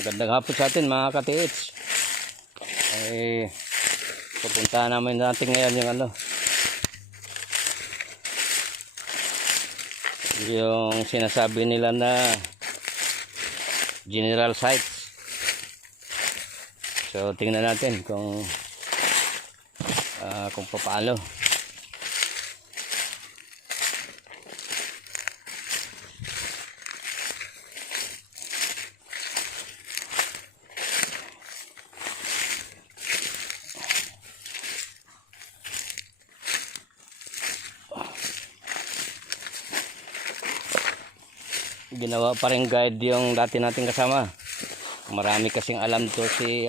Magandang hapon sa atin mga ka-TH. Pupuntahan namin natin ngayon yung sinasabi nila na general sites. So tingnan natin kung paano. Ginawa pa rin guide yung dati nating kasama. Marami kasing alam to si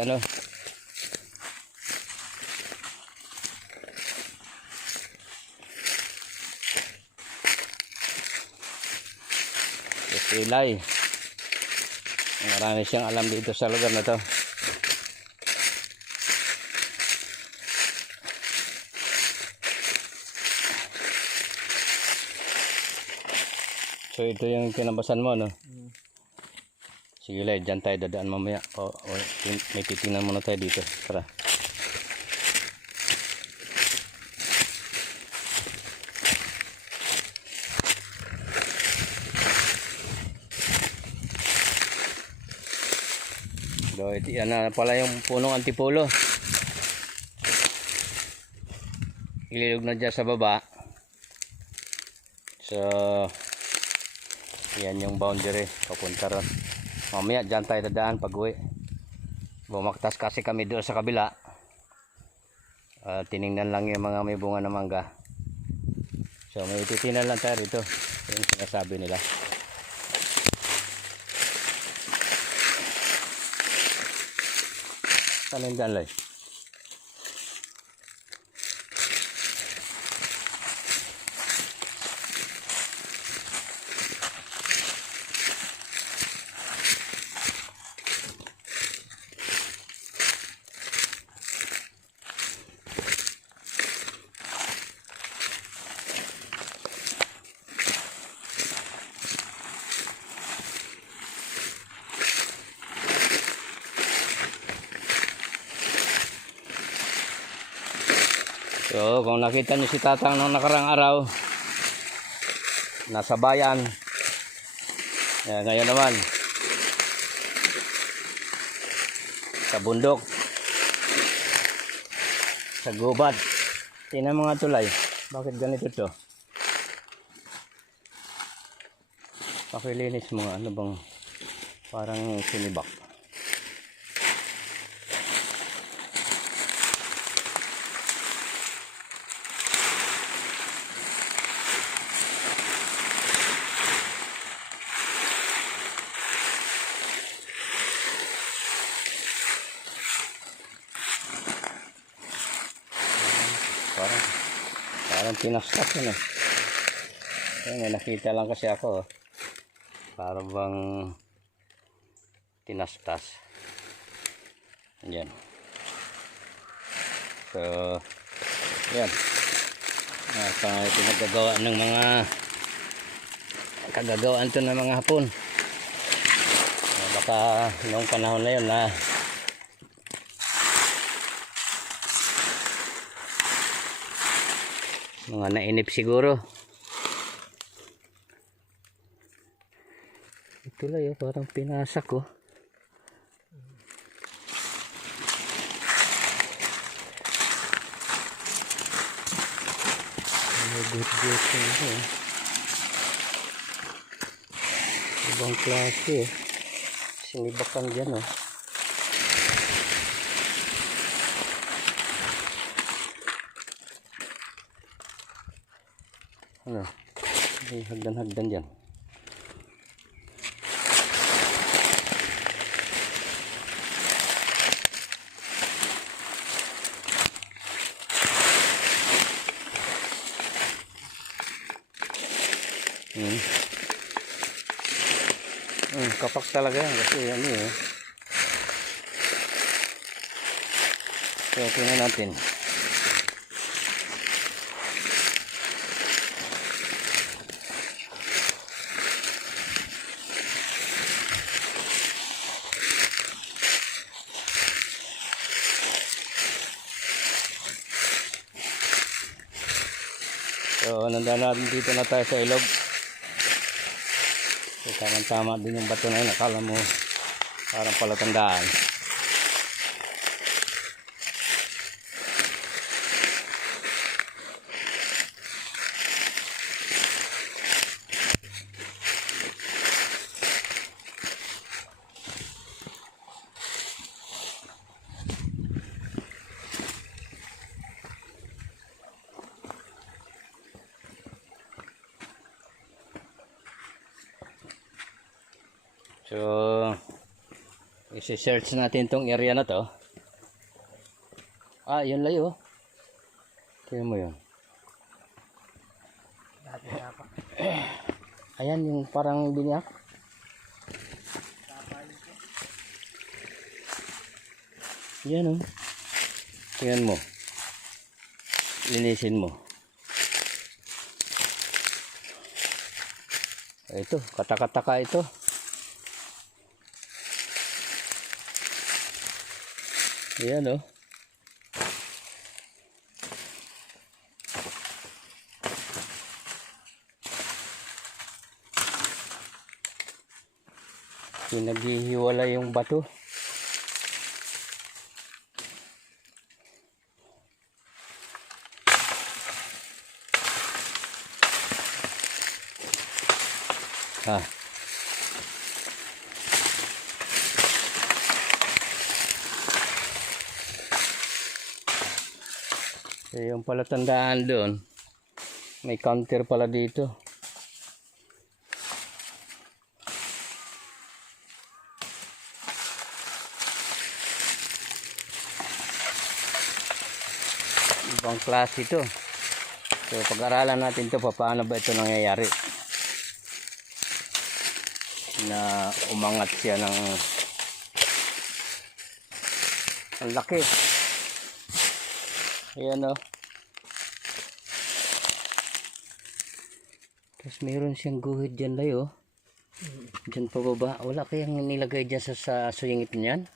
Ilay. Marami siyang alam dito sa lugar na to. So ito yung kinabasan mo, no? Sige, Lay, dyan tayo dadaan mamaya. May titingnan muna tayo dito. Tara. So yan na pala yung punong antipulo. Ililog na dyan sa baba. So yan yung boundary papunta ron. Mamaya dyan tayo dadaan pag uwi. Bumaktas kasi kami doon sa kabila. Tiningnan lang yung mga may bunga na mangga. So may titingnan lang tayo rito. Yung sinasabi nila. Saan yung dyan, Lay? So kung nakita niyo si Tatang nung nakarang araw, nasa bayan. Ngayon naman sa bundok, sa gubat. Tingnan mga tulay. Bakit ganito to? Pakilinis mo nga. Ano bang parang sinibak? Parang pinastak yun eh. May nakita lang kasi ako. Parang bang tinastas. Yan. So yan. Pinagagawa ng mga kagagawaan to ng mga Hapon. Baka noong panahon na yun na mga nainip siguro. Ito lang parang pinasak ko. Good ito. Ibang klase sinibakan dyan may hagdan dyan. Kapak talaga yan kasi so tingnan natin. nandun natin dito na tayo sa ilog. So, tama din yung bato na yun. Akala mo parang palatandaan. So, isi-search natin tong area na to. Ah, yun layo. Tingnan mo yun. Ayan yung parang binyak. Yan oh. Tingnan mo. Linisin mo. Ito, kataka-taka ito. Ayan oh. Pinaghihiwala yung bato. Ah. So, yung palatandaan doon, may counter pala dito. Ibang klase ito. So pag-aralan natin ito, paano ba ito nangyayari na umangat siya ng ang laki. Ayan o. Tapos mayroon siyang guhit dyan layo. Dyan pa baba. Wala kayang nilagay dyan sa suyingit niyan?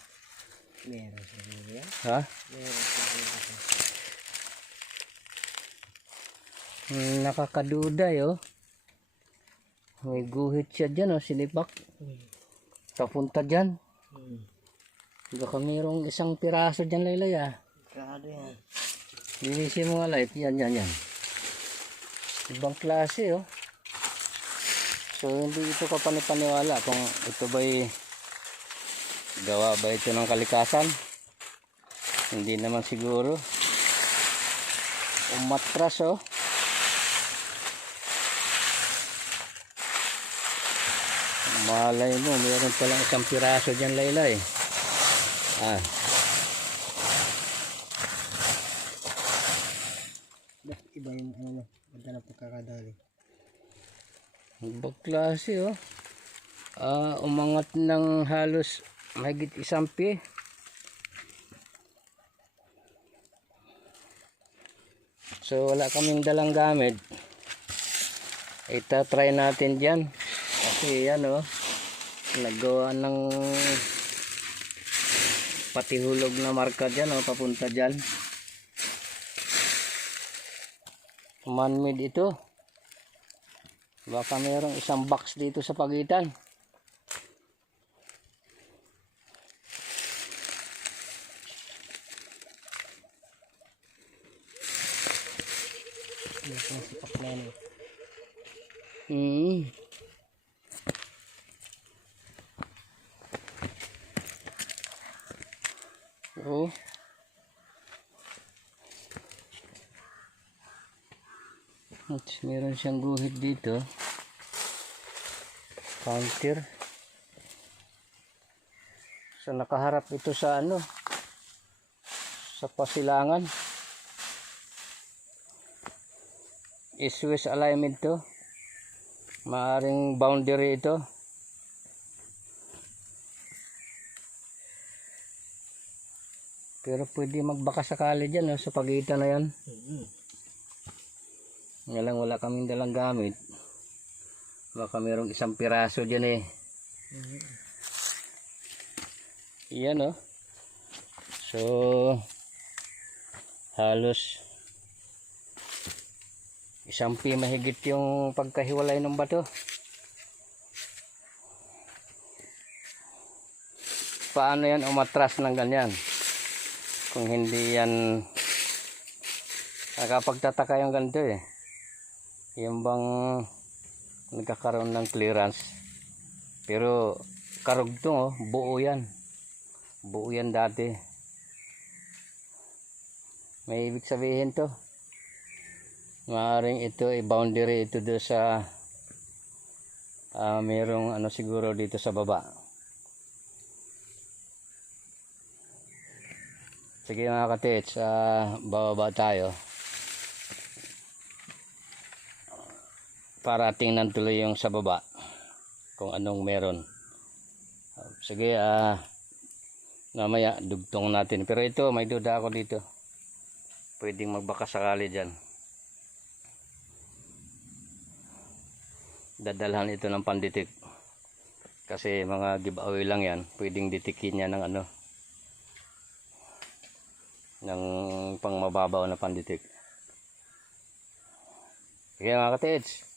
Meron siya yan. Ha? Meron siya. Nakakaduday oh. May guhit siya dyan oh, sinipak. Papunta dyan. Baka mayroong isang piraso dyan laylay ah. Kado yan. Linisin mo nga light. Yan. Ibang klase oh. So hindi ito kapanipaniwala kung ito ba'y gawa ba ito ng kalikasan. Hindi naman siguro. Umatras oh. Malay mo, mayroon palang isang piraso dyan laylay. Ah. Iba yung ano, ganda na pagkakadali. Ibang klase oh. Umangat ng halos mahigit 1 pie. So wala kaming dalang gamit. Ita-try natin dyan. Kasi yan oh. Nagawa ng patihulog na marka dyan oh. Papunta dyan. Man-made ito. Baka mayroong isang box dito sa pagitan. Yung sipak na yan. Oh. At meron siyang guhit dito. Counter. So nakaharap ito sa ano? Sa pasilangan. East-west alignment to. Maaring boundary ito. Pero pwede magbaka sakali dyan oh, sa pagitan na yan. Nga lang wala kaming dalang gamit. Baka mayroong isang piraso dyan eh. Iyan oh. So halos Isang pi mahigit yung pagkahiwalay ng bato. Paano yan umatras ng ganyan? Kung hindi yan, nakapagtataka yung ganito eh. Yung bang nagkakaroon ng clearance. Pero karugtong oh, buo yan. Buo yan dati. May ibig sabihin to. Maaaring ito ay boundary ito doon sa merong ano siguro dito sa baba. Sige mga katits, bababa tayo para tingnan tuloy yung sa baba kung anong meron. Sige, mamaya dugtong natin. Pero ito, may duda ako dito. Pwedeng magbaka sakali dyan. Dadalhan ito ng panditik. Kasi mga giveaway lang yan. Pwedeng ditikin niya ng ano, ng pangmababaw na panditik. Sige mga katits.